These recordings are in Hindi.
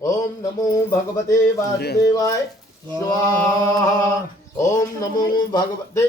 ओम नमो भगवते वासुदेवाय स्वाहा। ओम नमो भगवते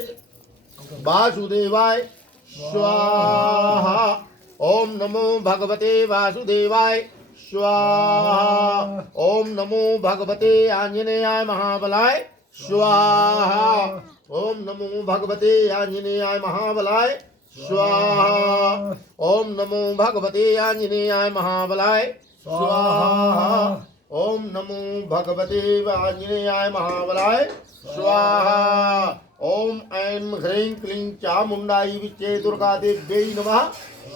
वासुदेवाय स्वाहा। ओम नमो भगवते वासुदेवाय स्वाहा। ओम नमो भगवते आंजनेयाय महाबलाय स्वाहा। ओम नमो भगवते आंजनेयाय महाबलाय स्वाहा। ओम नमो भगवते आंजनेयाय महाबलाय स्वाहा। ओम नमो भगवते आंजनेयाय महाबलाय स्वाहा। ओम ऐं ह्रीं क्लीं चामुण्डायै विच्चे दुर्गा देव्यै नमः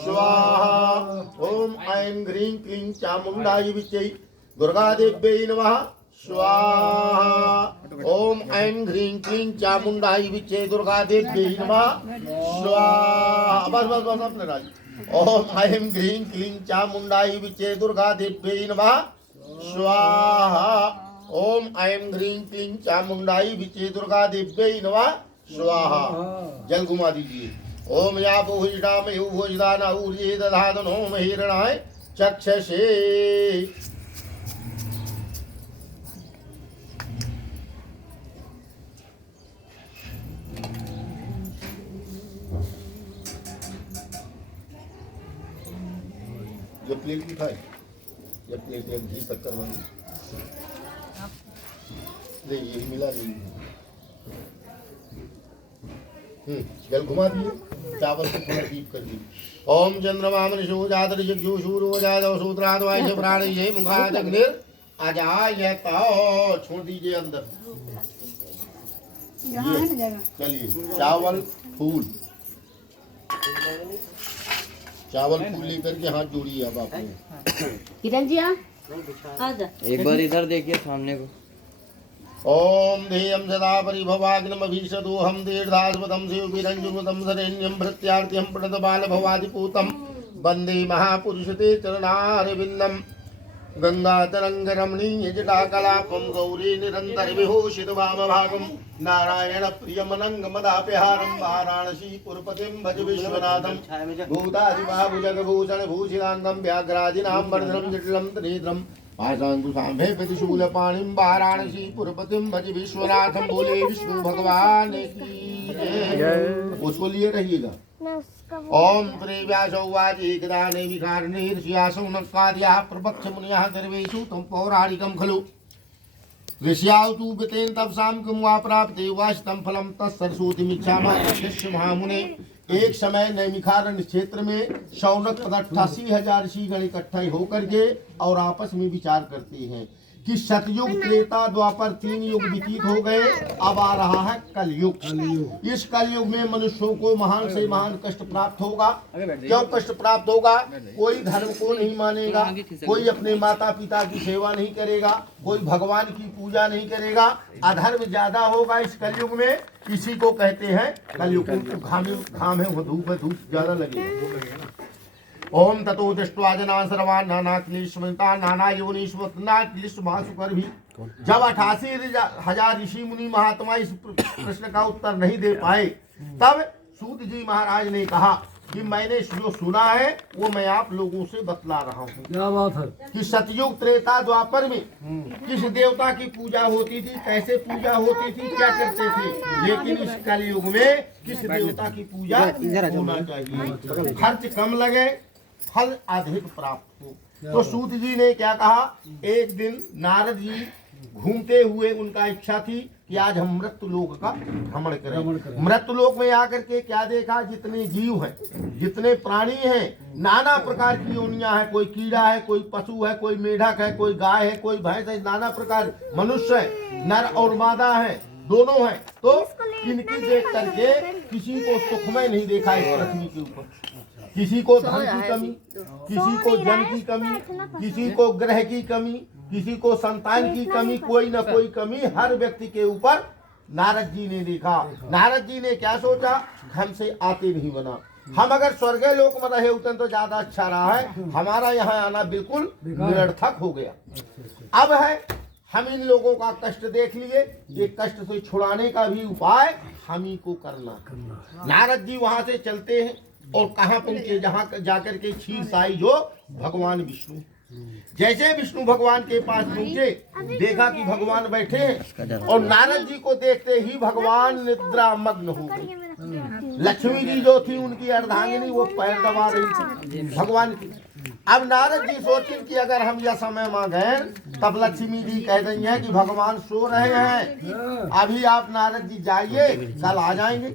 स्वाहा। ओम ऐं ह्रीं क्लीं चामुण्डायै विच्चे दुर्गा देव्यै नमः स्वाहा। ओम ऐं ह्रीं क्लीं चामुण्डायै विच्चे दुर्गा देव्यै नमः स्वाहा। बस बस बस अपने राज। ओम ऐं ह्रीं क्लीं चामुण्डायै विच्चे दुर्गा देव्यै नमः स्वाहा। ओम ऐं ह्रीं क्लीं चामुण्डायै विच्चे दुर्गा देव्यै नमः स्वाहा। जल घुमा दीजिए। ओम या भोजनाम यु भोजदान ऊर्जे दधातनो महिरणाय चक्षसे। ये प्लेट भी खाए, ये प्लेट में घी शक्कर वाली नहीं, ये मिला नहीं। जल घुमा दिए, चावल को थोड़ा डीप कर दिए। ओम चंद्रमा मनुषो जात ऋषिक्षु शूरो जादव सूत्राद्वाय प्राणिये मुखाद अग्निर अजायत। छोड़ दीजिए अंदर। चलिए चावल फूल, चावल फूल लेकर के हाथ जोड़िए। अब आपने किरण जी आजा, एक बार इधर देखिए सामने को। ओम ध्येयं सदा परिभवाग्नमभीषदोहं दीर्घास्पदं शिवविरञ्जुनुतं शरण्यं भृत्यार्त्यं प्रणतबालभवादिपूतं वन्दे महापुरुषते चरणारविन्दं। गंगातरङ्गरमणीयजटाकलापं गौरी निरन्तरविभूषितवामभागं नारायणप्रियमनङ्गमदाप्यहारं वाराणसीपुरपतिं भज विश्वनाथं। भूतादिबाहुजगभूषणभूषितान्तं व्याघ्रादिनां वर्धनं जटिलं त्रिनेत्रं पाशाङ्कुशाम्भे प्रतिशूलपाणिं वाराणसीपुरपतिं भज विश्वनाथं। बोले विष्णु भगवान की जय। उसको लिए रहिएगा। ओम त्रे व्यासौवाच एकदाने विकारणे ऋषियासौ नक्काद्याः प्रवक्ष मुनियाः सर्वेषु तं पौराणिकं खलु। ऋषियाौ तु वितेन तपसां किं वा प्राप्ते वाचितं फलं तत्सरस्वतीमिच्छामः शिष्य महामुने। एक समय नैमिषारण्य क्षेत्र में शौनक 88,000 ऋषिगण इकट्ठे होकर के और आपस में विचार करते हैं कि सतयुग त्रेता द्वापर 3 युग व्यतीत हो गए, अब आ रहा है कलयुग। इस कलयुग में मनुष्यों को महान से महान कष्ट प्राप्त होगा। क्यों कष्ट प्राप्त होगा? कोई धर्म को नहीं मानेगा, कोई अपने माता पिता की सेवा नहीं करेगा, कोई भगवान की पूजा नहीं करेगा, अधर्म ज्यादा होगा इस कलयुग में। इसी को कहते हैं कलयुग। घाम है, धूप है, धूप ज्यादा लगेगा। ओम ततो दृष्ट्वा जना सर्वान् नानाक्लेशमता नाना योनिष्वत्नाक्लेशमासुकर भी। जब 88,000 ऋषि मुनि महात्मा इस प्रश्न का उत्तर नहीं दे पाए, तब सूत जी महाराज ने कहा कि मैंने जो सुना है वो मैं आप लोगों से बतला रहा हूँ। क्या बात है? कि सतयुग त्रेता द्वापर में किस देवता की पूजा होती थी, कैसे पूजा होती थी, क्या करते थे। लेकिन इस कलयुग में किस देवता की पूजा होना चाहिए, खर्च कम लगे, फल अधिक प्राप्त हो। तो सूत जी ने क्या कहा, एक दिन नारद जी घूमते हुए उनका इच्छा थी कि आज हम मृत्युलोक का भ्रमण करें। मृत्युलोक में आकर के क्या देखा, जितने जीव हैं, जितने प्राणी हैं, नाना प्रकार की योनियां हैं। कोई कीड़ा है, कोई पशु है, कोई मेढक है, कोई गाय है, कोई भैंस है, नाना प्रकार मनुष्य है, नर और मादा है, दोनों हैं। तो इनकी देख करके किसी को सुखमय नहीं देखा इस पृथ्वी के ऊपर। किसी को धन की कमी, किसी को जन की कमी, किसी को ग्रह की कमी, किसी को संतान की कमी, कोई न कोई कमी हर व्यक्ति के ऊपर नारद जी ने देखा। नारद जी ने क्या सोचा, हमसे आते नहीं बना, हम अगर स्वर्ग लोक में रहे होते तो ज्यादा अच्छा रहा है, हमारा यहाँ आना बिल्कुल निरर्थक हो गया। अब है हम इन लोगों का कष्ट देख लिए, ये कष्ट से छुड़ाने का भी उपाय हम ही को करना। नारद जी वहां से चलते हैं और कहाँ पहुंचे, जहाँ जाकर के क्षीर साई जो भगवान विष्णु जैसे विष्णु भगवान के पास पहुंचे, देखा कि भगवान बैठे हैं और नारद जी को देखते ही भगवान निद्रा मग्न हो गए। लक्ष्मी जी जो थी उनकी अर्धांगिनी वो पैर दबा रही थी भगवान की। अब नारद जी सोचें कि अगर हम यह समय मां गए तब लक्ष्मी जी कह रही हैं कि भगवान सो रहे हैं, अभी आप नारद जी जाइए, कल आ जाएंगे।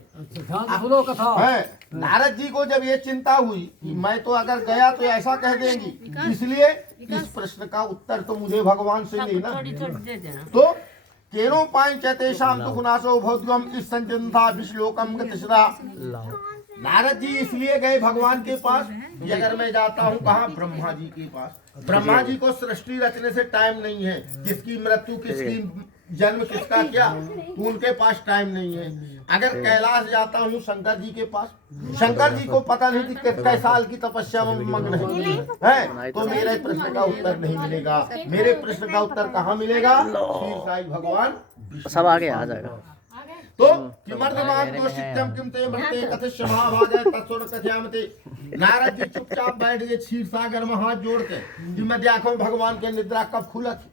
है नारद जी को जब ये चिंता हुई कि मैं तो अगर गया तो ऐसा कह देंगी, इसलिए इस प्रश्न का उत्तर तो मुझे भगवान से लेना। तो केनो पांचतेषां दुःखनाशो भवत्वम् इस संचिंता विश्लोकम गतिसदा। नारद जी इसलिए गए भगवान के पास कि अगर मैं जाता हूँ कहाँ, ब्रह्मा जी के पास। ब्रह्मा जी को सृष्टि रचने से टाइम नहीं है, किसकी मृत्यु किसकी जन्म किसका क्या, तो उनके पास टाइम नहीं है। अगर कैलाश जाता हूँ शंकर जी के पास, शंकर जी को पता नहीं कि कितने साल की तपस्या में मग्न है, तो मेरे प्रश्न का उत्तर नहीं मिलेगा। मेरे प्रश्न का उत्तर कहाँ मिलेगा? क्षीर साई भगवान सब आगे आ जाएगा। तो किमर्थमां दोषित्यं किम ते मृते कथस्य महाभागे तत्सुर कथयामते। नारद जी चुपचाप बैठ गए क्षीर सागर में हाथ जोड़ के कि मैं देखूं भगवान के निद्रा कब खुला थी।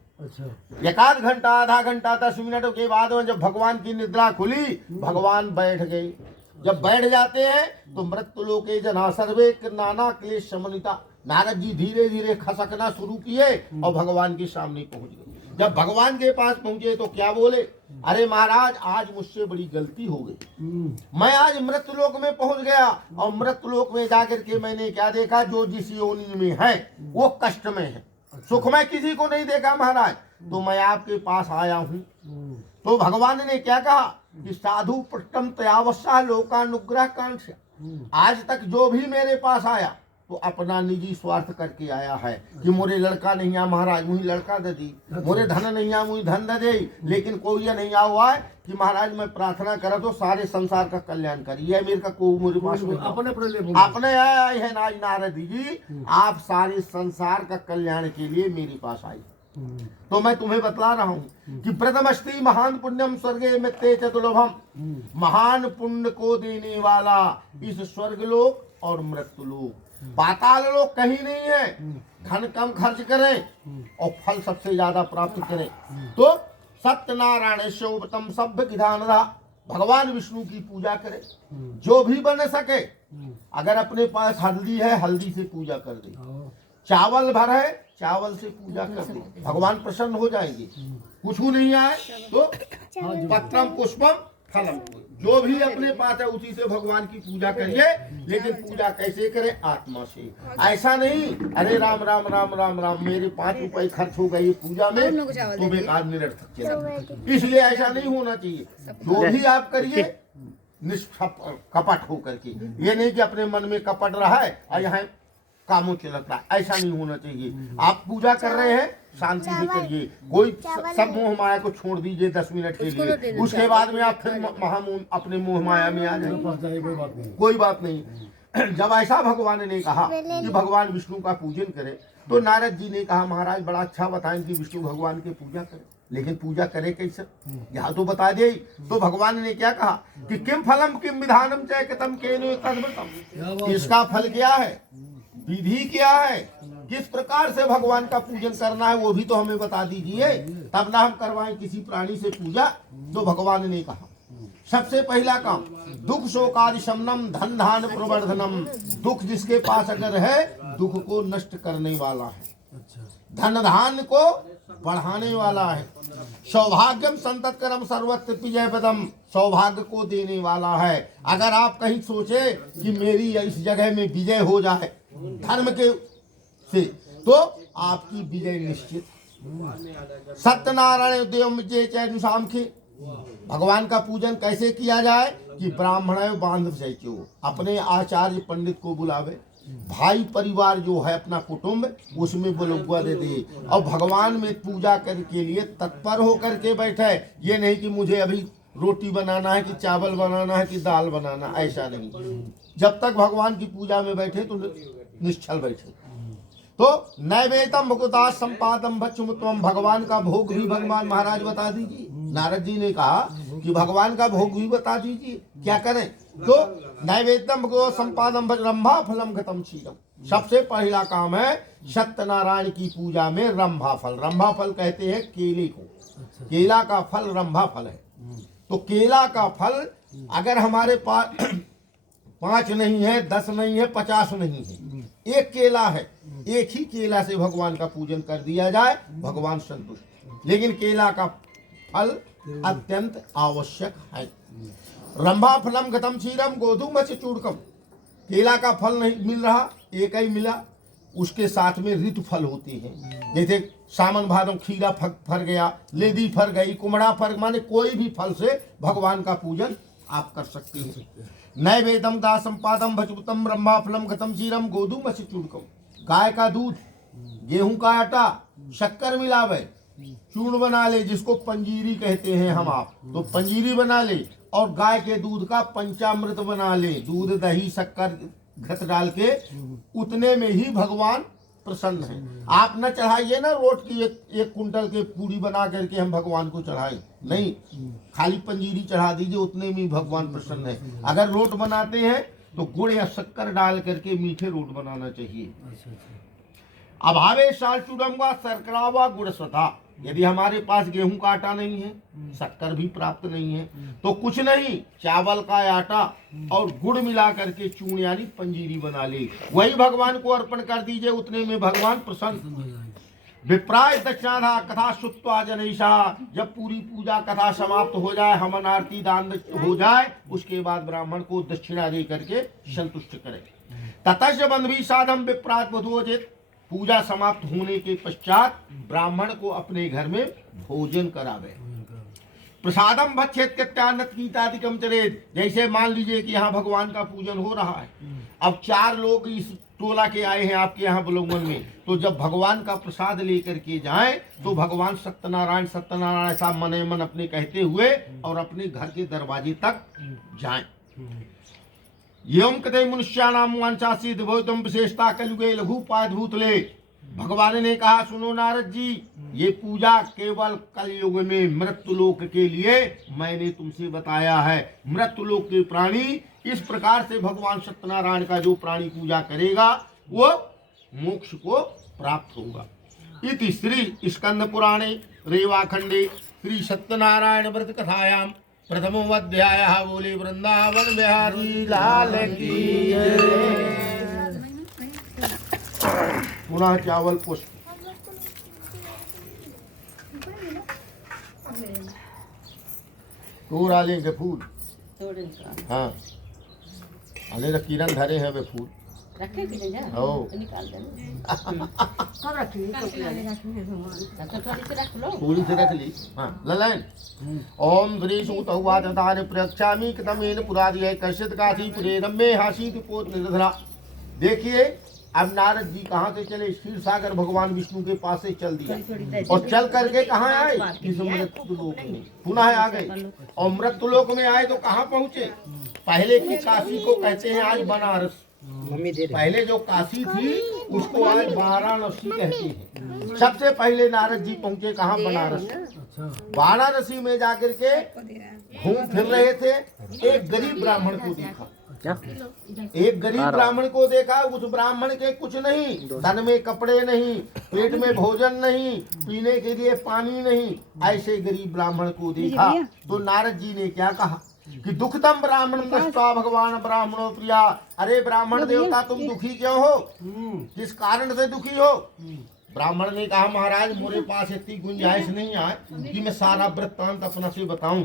एक आध घंटा, आधा घंटा, 10 मिनट के बाद में जब भगवान की निद्रा खुली, भगवान बैठ गए। जब बैठ जाते हैं तो मृत्युलोके जना सर्वे नाना क्लेश समन्विता। नारद जी धीरे धीरे खसकना शुरू किए और भगवान के सामने पहुंच गए। जब भगवान के पास पहुंचे तो क्या बोले? अरे महाराज, आज मुझसे बड़ी गलती हो गई। मैं आज मृत्युलोक में पहुंच गया और मृत्युलोक में जाकर के मैंने क्या देखा, जो जिस योनि में है वो कष्ट में है, सुख में किसी को नहीं देखा महाराज। तो मैं आपके पास आया हूँ। तो भगवान ने क्या कहा कि साधु पट्टम तयावस्या लोकानुग्रह कांक्ष्य। आज तक जो भी मेरे पास आया तो अपना निजी स्वार्थ करके आया है कि मोरे लड़का नहीं आ महाराज, मुझे लड़का दे दी, मोरे धन नहीं आ मुझे धन दे दे। लेकिन कोई ये नहीं आ हुआ है कि महाराज मैं प्रार्थना करा तो सारे संसार का कल्याण करिए। मेरे का को मेरे पास में अपने आए हैं आज नारद जी, आप सारे संसार का कल्याण के लिए मेरे पास आए। तो मैं तुम्हें बतला रहा हूँ कि प्रथमस्ति महान पुण्यम स्वर्गे मित्ते चतुर्लभम। महान पुण्य को देने वाला इस स्वर्गलोक और मृत्युलोक, पाताल लोक कहीं नहीं है। धन कम खर्च करें और फल सबसे ज्यादा प्राप्त करें। तो सत्यनारायण शोभतम सभ्य विधान रहा, भगवान विष्णु की पूजा करें, जो भी बन सके। अगर अपने पास हल्दी है, हल्दी से पूजा कर दे। चावल भर है, चावल से पूजा कर दे, भगवान प्रसन्न हो जाएंगे। कुछ नहीं आए तो पत्रम पुष्पम फलम, जो भी अपने पास है उसी से भगवान की पूजा करिए। लेकिन पूजा कैसे करें? आत्मा से। ऐसा नहीं अरे राम राम राम राम राम मेरे 5 रुपए खर्च हो गए पूजा में तो बेकार निरर्थक चला। इसलिए ऐसा नहीं होना चाहिए। जो भी आप करिए कपट हो करके, ये नहीं कि अपने मन में कपट रहा है और यहाँ कामों चलता है, ऐसा नहीं होना चाहिए। आप पूजा कर रहे हैं शांति से करिए। कोई सब मोह माया को छोड़ दीजिए 10 मिनट के लिए, उसके बाद में आप फिर महामोह अपने मोह माया में आ जाएंगे। कोई बात नहीं। जब ऐसा भगवान ने कहा कि भगवान विष्णु का पूजन करें तो नारद जी ने कहा महाराज बड़ा अच्छा बताएं कि विष्णु भगवान की पूजा करें, लेकिन पूजा करे कैसे, यहाँ तो बता दे। तो भगवान ने क्या कहा कि किम फलम किम विधानम च कथम केन तद्भृतम्। इसका फल क्या है, विधि क्या है, किस प्रकार से भगवान का पूजन करना है वो भी तो हमें बता दीजिए, तब ना हम करवाएं किसी प्राणी से पूजा। तो भगवान ने कहा सबसे पहला काम दुख शोकादि शमनम धन धान प्रवर्धनम। दुख जिसके पास अगर है दुख को नष्ट करने वाला है, धन धान को बढ़ाने वाला है। सौभाग्यम संततकरम सर्वत्र विजय पदम, सौभाग्य को देने वाला है। अगर आप कहीं सोचे कि मेरी इस जगह में विजय हो जाए धर्म के से, तो आपकी विजय निश्चित। सत्यनारायण देव विजय चैन शामखे। भगवान का पूजन कैसे किया जाए कि ब्राह्मण बांध सैचो, अपने आचार्य पंडित को बुलावे, भाई परिवार जो है अपना कुटुंब उसमें बुलवा दे दे और भगवान में पूजा कर के लिए तत्पर होकर के बैठे। ये नहीं कि मुझे अभी रोटी बनाना है कि चावल बनाना है कि दाल बनाना, ऐसा नहीं। जब तक भगवान की पूजा में बैठे तो निश्चल बैठे। तो नैवेद्यम भगवता संपादम भक्षुमत्वम, भगवान का भोग भी भगवान महाराज बता दीजिए। नारद जी ने कहा कि भगवान का भोग भी बता दीजिए क्या करें। तो नैवेद्यम भगवत संपादम रंभा फलम गतम क्षीरम, सबसे पहला काम है सत्यनारायण की पूजा में रंभा फल। रंभा फल कहते हैं केले को, केला का फल रंभा फल है। तो केला का फल अगर हमारे पास 5 नहीं है, 10 नहीं है, 50 नहीं है, एक केला है, एक ही केला से भगवान का पूजन कर दिया जाए, भगवान संतुष्ट। लेकिन केला का फल अत्यंत आवश्यक है। रंभा फलम गतम क्षीरम गोधूम चूड़कम। केला का फल नहीं मिल रहा, एक ही मिला, उसके साथ में ऋतु फल होते हैं। जैसे सावन भादों खीरा फर गया, लेदी फर गई, कुमड़ा फर, माने कोई भी फल से भगवान का पूजन आप कर सकते हैं। नैवेदम दासम पादम भजपुतम रंभा फलम गतम क्षीरम गोधूम चूड़कम। गाय का दूध, गेहूं का आटा, शक्कर मिलावे, चूर्ण बना ले, जिसको पंजीरी कहते हैं हम आप, तो पंजीरी बना ले, और गाय के दूध का पंचामृत बना ले, दूध दही शक्कर घट डाल के, उतने में ही भगवान प्रसन्न है। आप न चढ़ाइए ना रोट की एक कुंटल के पूरी बना करके हम भगवान को चढ़ाए, नहीं, खाली पंजीरी चढ़ा दीजिए, उतने में ही भगवान प्रसन्न है। अगर रोट बनाते हैं तो गुड़ या शक्कर डाल करके मीठे रोट बनाना चाहिए। अभावे साल चूड़मगा सरकरावा गुड़ स्वता। यदि हमारे पास गेहूं का आटा नहीं है, शक्कर भी प्राप्त नहीं है, तो कुछ नहीं, चावल का आटा और गुड़ मिला करके चूर्ण यानी पंजीरी बना ले, वही भगवान को अर्पण कर दीजिए, उतने में भगवान प्रसन्न। विप्राय दक्षिणाधा कथा श्रुत्वा जनैषा। जब पूरी पूजा कथा समाप्त हो जाए, हवन आरती दान हो जाए, उसके बाद ब्राह्मण को दक्षिणा दे करके संतुष्ट करे। ततश्च बंधवी साधम विप्रात वधूजित। पूजा समाप्त होने के पश्चात ब्राह्मण को अपने घर में भोजन करावे। प्रसादम भक्षेत कृत्यान्नत गीतादिकम चरेत। जैसे मान लीजिए कि यहाँ भगवान का पूजन हो रहा है, अब 4 लोग इस टोला के आए हैं आपके यहाँ बलौंगन में, तो जब भगवान का प्रसाद लेकर के जाएं तो भगवान सत्यनारायण सत्यनारायण ऐसा मने मन अपने कहते हुए और अपने घर के दरवाजे तक जाएं। यम कदे मनुष्यानाम वांछासी दिभोतम विशेषता कलयुगे लघु पाद भूतले। भगवान ने कहा, सुनो नारद जी, ये पूजा केवल कलयुग में मृत्युलोक के लिए मैंने तुमसे बताया है। मृत्युलोक के प्राणी इस प्रकार से भगवान सत्यनारायण का जो प्राणी पूजा करेगा वो मोक्ष को प्राप्त होगा। इति श्री स्कंद पुराणे रेवाखंडे श्री सत्यनारायण व्रत कथायाम प्रथमो अध्याय। बोले वृंदावन बिहारी लाल की जय। पुनः चावल पुष्प तोड़ा लेंगे फूल। हाँ, अरे तो किरण धरे हैं वे फूल रखे भी नहीं ओ निकाल देना। कब रखी? थोड़ी सी रख लो। पूरी से रख ली। हाँ, ललन। ओम श्री सूत उवाच तानि प्रयक्षामि कतमेन पुरादिये कश्चित् काशी पुरे रम्ये हासीति पोत निर्धरा। देखिए, अब नारद जी कहाँ से चले? क्षीर सागर भगवान विष्णु के पास से चल दिया, और चल करके कहाँ आए? इस मृत्युलोक में पुनः आ गए। और मृत्युलोक में आए तो कहाँ पहुँचे? पहले की काशी को कहते हैं आज बनारस। पहले जो काशी थी उसको आज वाराणसी कहते हैं। सबसे पहले नारद जी पहुँचे कहाँ? बनारस। वाराणसी में जाकर के घूम फिर रहे थे, एक गरीब ब्राह्मण को देखा। एक गरीब ब्राह्मण को देखा। उस ब्राह्मण के कुछ नहीं, तन में कपड़े नहीं, पेट में भोजन नहीं, पीने के लिए पानी नहीं, ऐसे गरीब ब्राह्मण को देखा। तो नारद जी ने क्या कहा कि दुखतम ब्राह्मण दृष्ट्वा भगवान ब्राह्मणो प्रिया। अरे ब्राह्मण देवता, तुम दुखी क्यों हो? किस कारण से दुखी हो? ब्राह्मण ने कहा, महाराज मेरे पास इतनी गुंजाइश नहीं है कि मैं सारा वृत्तांत अपना से बताऊं।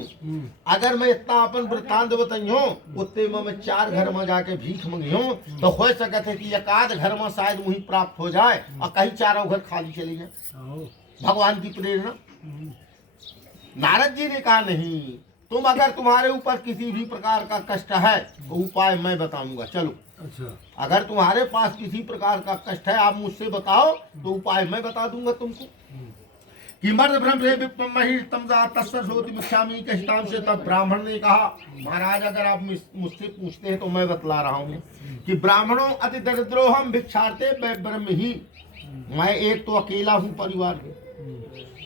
अगर मैं इतना अपन वृत्तांत बताइयो उतने में मैं 4 घर में जाके भीख मंगियो तो हो सकता है कि एकाध घर में शायद वही प्राप्त हो जाए और कहीं 4 घर खाली चले जाए। भगवान की प्रेरणा। नारद जी ने कहा, नहीं, तुम अगर तुम्हारे ऊपर किसी भी प्रकार का कष्ट है तो उपाय मैं बताऊंगा, चलो। अच्छा, अगर तुम्हारे पास किसी प्रकार का कष्ट है आप मुझसे बताओ तो उपाय मैं बता दूंगा तुमको। कि मर्द ब्रह्म से विप्तम महितम तस्सोति मिच्छामि कहिताम से। तब ब्राह्मण ने कहा, महाराज अगर आप मुझसे पूछते हैं तो मैं बतला रहा हूँ कि ब्राह्मणों अति दरिद्रो हम भिक्षार्थे ब्रह्म ही। मैं एक तो अकेला हूँ परिवार में,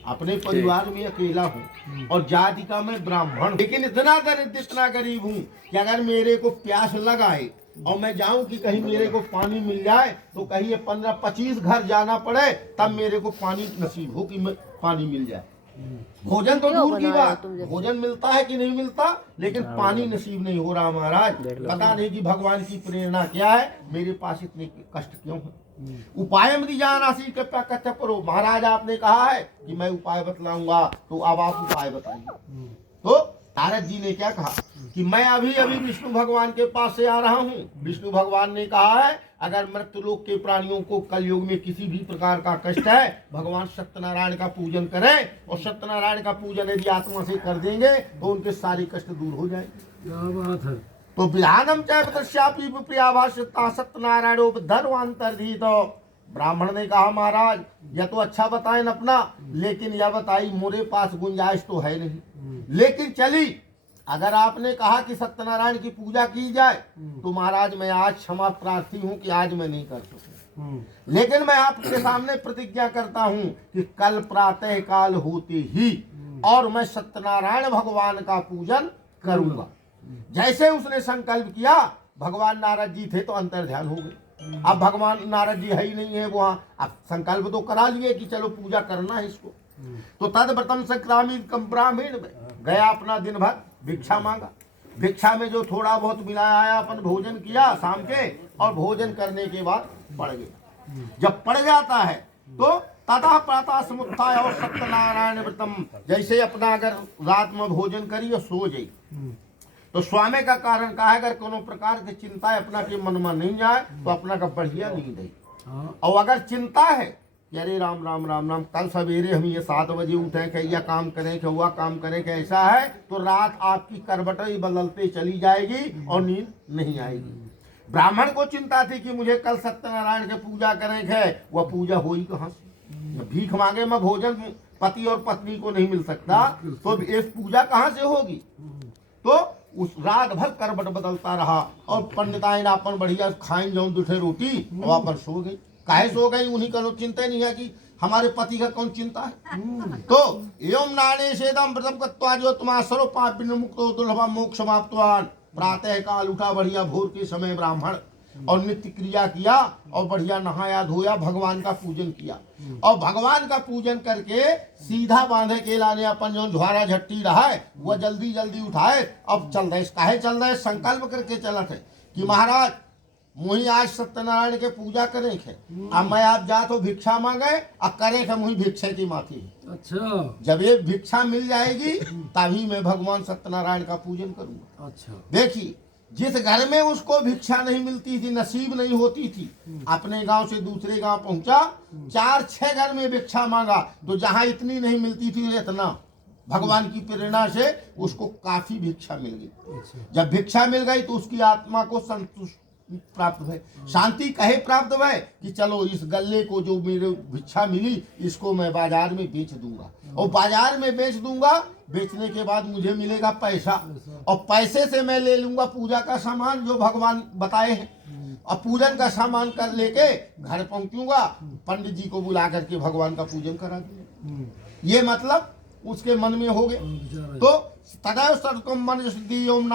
अपने परिवार में अकेला हूँ, और जाति का मैं ब्राह्मण, लेकिन इतना दरिद्र इतना गरीब हूँ कि अगर मेरे को प्यास लगाए और मैं जाऊं कि कहीं मेरे को पानी मिल जाए, तो कहीं ये 15-25 घर जाना पड़े तब मेरे को पानी नसीब हो कि मैं पानी मिल जाए। भोजन तो दूर की बात, भोजन मिलता है कि नहीं मिलता, लेकिन पानी नसीब नहीं हो रहा महाराज। पता नहीं कि भगवान की प्रेरणा क्या है, मेरे पास इतने कष्ट क्यों है। उपाय मरी जान राशि कृपया कथ्य करो। महाराज आपने कहा है कि मैं उपाय बतलाऊंगा, तो अब आप उपाय बताइए। तो तारक जी ने क्या कहा कि मैं अभी अभी विष्णु भगवान के पास से आ रहा हूँ। विष्णु भगवान ने कहा है अगर मृत्युलोक के प्राणियों को कलयुग में किसी भी प्रकार का कष्ट है, भगवान सत्यनारायण का पूजन करें, और सत्यनारायण का पूजन यदि आत्मा से कर देंगे तो उनके सारे कष्ट दूर हो जाएंगे। क्या बात है। तो विधानम चैप्यापी प्रियाभाषिता सत्यनारायण धर्मांतरधी। तो ब्राह्मण ने कहा महाराज यह तो अच्छा बताएं अपना, लेकिन यह बताई मोरे पास गुंजाइश तो है नहीं। लेकिन चली, अगर आपने कहा कि सत्यनारायण की पूजा की जाए, तो महाराज मैं आज क्षमा प्रार्थी हूँ कि आज मैं नहीं कर सकूं। लेकिन मैं आपके सामने प्रतिज्ञा करता हूँ कि कल प्रातः काल होते ही और मैं सत्यनारायण भगवान का पूजन करूंगा। जैसे उसने संकल्प किया, भगवान नारद जी थे तो अंतर ध्यान हो गए। अब भगवान नारद जी है ही नहीं है वहाँ, अब संकल्प तो करा लिए कि चलो पूजा करना है इसको। तो तदव्रतम संक्रामी ब्राह्मण में गया, अपना दिन भर भिक्षा मांगा। भिक्षा में जो थोड़ा बहुत मिला आया, अपन भोजन किया शाम के, और भोजन करने के बाद पड़ गया। जब पड़ जाता है तो तथा प्रातः समुत्थाय और सत्यनारायण व्रतम, जैसे अपना अगर रात में भोजन करी और सो जाई, तो स्वामी का कारण का है अगर कोनो प्रकार की चिंता अपना के मन में नहीं जाए तो अपना का बढ़िया नींद है। और अगर चिंता है कि अरे राम राम राम राम, कल सवेरे हम ये 7 बजे उठे कि यह काम करें कि हुआ काम करें कि ऐसा है, तो रात आपकी करवटें बदलते चली जाएगी और नींद नहीं आएगी। ब्राह्मण को चिंता थी कि मुझे कल सत्यनारायण के पूजा करेंगे, वह पूजा हुई कहाँ से। भीख मांगे में भोजन पति और पत्नी को नहीं मिल सकता, तो इस पूजा कहाँ से होगी। तो उस रात भर करवट बदलता रहा, और पंडिताइन अपन बढ़िया खाई जाऊं दूसरे रोटी, और अपन सो गई। काहे सो गई, उन्हीं का चिंता नहीं है कि हमारे पति का कौन चिंता है। तो एवं नाणे सेदम व्रतम कत्वा जो तुम्हारा सर्व पाप मुक्तो दुर्लभा मोक्ष समाप्तवान। प्रातः काल उठा बढ़िया भोर के समय ब्राह्मण, और नित्य क्रिया किया, और बढ़िया नहाया धोया, भगवान का पूजन किया, और भगवान का पूजन करके सीधा बांधे के लाने अपन जो झुआरा झट्टी रहा है वह जल्दी जल्दी उठाए। अब चल रहे, काहे चल रहे, संकल्प करके चला थे कि महाराज मुही आज सत्यनारायण के पूजा करें खे, अब मैं आप जा तो भिक्षा मांगे और करें खे मुही भिक्षा की माथी। अच्छा, जब ये भिक्षा मिल जाएगी तभी मैं भगवान सत्यनारायण का पूजन करूंगा। अच्छा, देखिए जिस घर में उसको भिक्षा नहीं मिलती थी, नसीब नहीं होती थी, अपने गांव से दूसरे गांव पहुंचा, 4-6 घर में भिक्षा मांगा, तो जहां इतनी नहीं मिलती थी इतना भगवान की प्रेरणा से उसको काफी भिक्षा मिल गई। जब भिक्षा मिल गई तो उसकी आत्मा को संतुष्ट प्राप्त हुए, शांति कहे प्राप्त हुए कि चलो इस गल्ले को जो मेरे भिक्षा मिली इसको मैं बाजार में बेच दूंगा, और बाजार में बेच दूंगा, बेचने के बाद मुझे मिलेगा पैसा, और पैसे से मैं ले लूंगा पूजा का सामान जो भगवान बताए हैं, और पूजन का सामान कर लेके घर पहुंचूंगा, पंडित जी को बुला करके भगवान का पूजन करा दूंगा। ये मतलब उसके मन में हो गए। तो तदैव सर्वम मन शुद्धि ओम